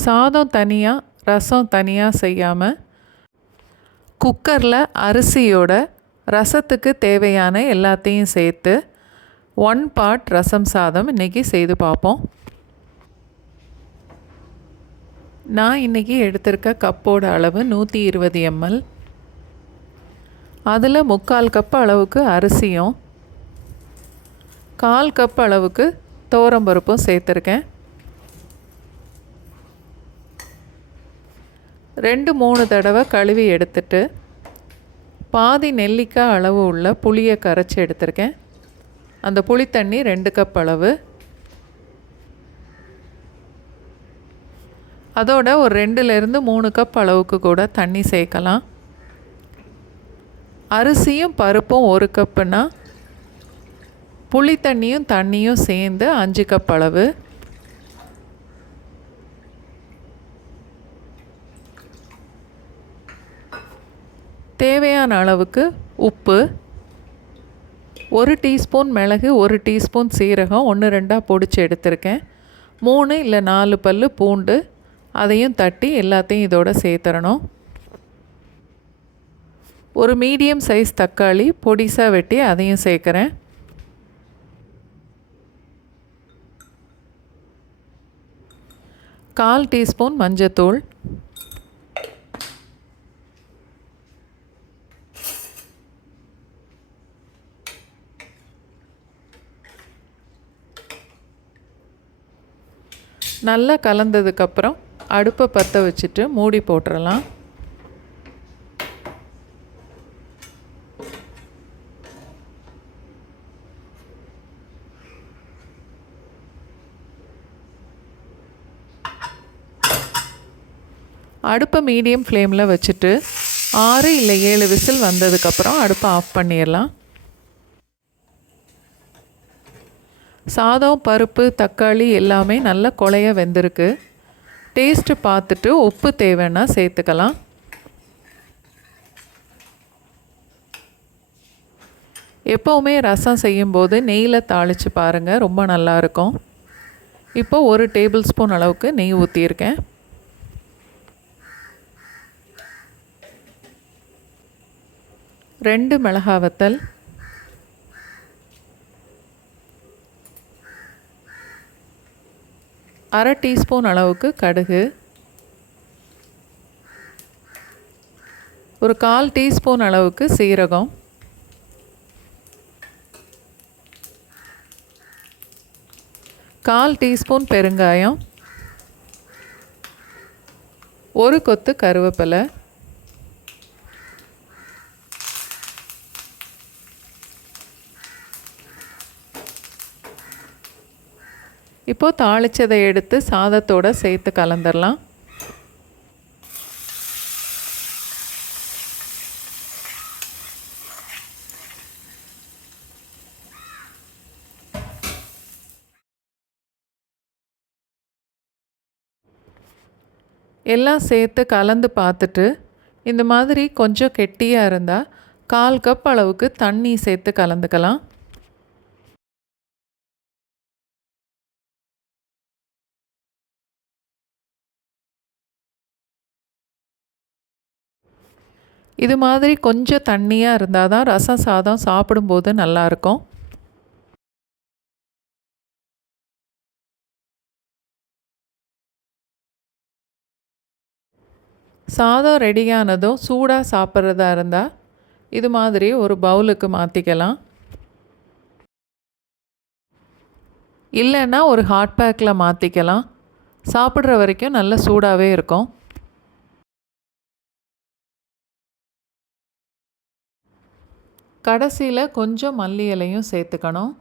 சாதம் தனியாக ரசம் தனியாக செய்யாமல் குக்கரில் அரிசியோட ரசத்துக்கு தேவையான எல்லாத்தையும் சேர்த்து 1 பார்ட் ரசம் சாதம் இன்றைக்கி செய்து பார்ப்போம். நான் இன்றைக்கி எடுத்திருக்க கப்போட அளவு 120 ml. அதில் 3/4 கப் அளவுக்கு அரிசியும் 1/4 கப் அளவுக்கு துவரம்பருப்பும் சேர்த்துருக்கேன். 2-3 தடவை கழுவி எடுத்துட்டு பாதி நெல்லிக்காய் அளவு உள்ள புளியை கரைச்சி எடுத்திருக்கேன். அந்த புளி தண்ணி 2 கப் அளவு. அதோட ஒரு 2-3 கப் அளவுக்கு கூட தண்ணி சேர்க்கலாம். அரிசியும் பருப்பும் 1 கப்புனா புளி தண்ணியும் சேர்ந்து 5 கப் அளவு. தேவையான அளவுக்கு உப்பு, 1 டீஸ்பூன் மிளகு, 1 டீஸ்பூன் சீரகம் 1-2 பொடிச்சு எடுத்திருக்கேன். 3 இல்லை 4 பல் பூண்டு, அதையும் தட்டி எல்லாத்தையும் இதோட சேர்த்துறணும். ஒரு மீடியம் சைஸ் தக்காளி பொடிசாக வெட்டி அதையும் சேர்க்குறேன். கால் டீஸ்பூன் மஞ்சத்தூள், நல்லா கலந்ததுக்கப்புறம் அடுப்பை பற்ற வச்சுட்டு மூடி போட்டுடலாம். அடுப்பை மீடியம் ஃப்ளேமில் வச்சுட்டு 6 இல்லை 7 விசில் வந்ததுக்கப்புறம் அடுப்பை ஆஃப் பண்ணிடலாம். சாதம், பருப்பு, தக்காளி எல்லாமே நல்லா குழைய வெந்திருக்கு. டேஸ்ட்டு பார்த்துட்டு உப்பு தேவைன்னா சேர்த்துக்கலாம். எப்போவுமே ரசம் செய்யும்போது நெய்யில் தாளித்து பாருங்கள், ரொம்ப நல்லாயிருக்கும். இப்போ 1 டேபிள் ஸ்பூன் அளவுக்கு நெய் ஊற்றியிருக்கேன். ரெண்டு மிளகாய் வத்தல், அரை டீஸ்பூன் அளவுக்கு கடுகு, ஒரு 1/4 டீஸ்பூன் அளவுக்கு சீரகம், கால் டீஸ்பூன் பெருங்காயம், ஒரு கொத்து கருவேப்பிலை, இப்போது தாளித்ததை எடுத்து சாதத்தோடு சேர்த்து கலந்துடலாம். எல்லாம் சேர்த்து கலந்து பார்த்துட்டு இந்த மாதிரி கொஞ்சம் கெட்டியாக இருந்தால் 1/4 கப் அளவுக்கு தண்ணி சேர்த்து கலந்துக்கலாம். இது மாதிரி கொஞ்சம் தண்ணியாக இருந்தால் தான் ரசம் சாதம் சாப்பிடும்போது நல்லாயிருக்கும். சாதம் ரெடியானதும் சூடாக சாப்பிட்றதா இருந்தால் இது மாதிரி ஒரு பவுலுக்கு மாற்றிக்கலாம். இல்லைன்னா ஒரு ஹாட் பேக்கில் மாற்றிக்கலாம். சாப்பிட்ற வரைக்கும் நல்ல சூடாகவே இருக்கும். கடைசியில் கொஞ்சம் மல்லி இலையும் சேர்த்துக்கணும்.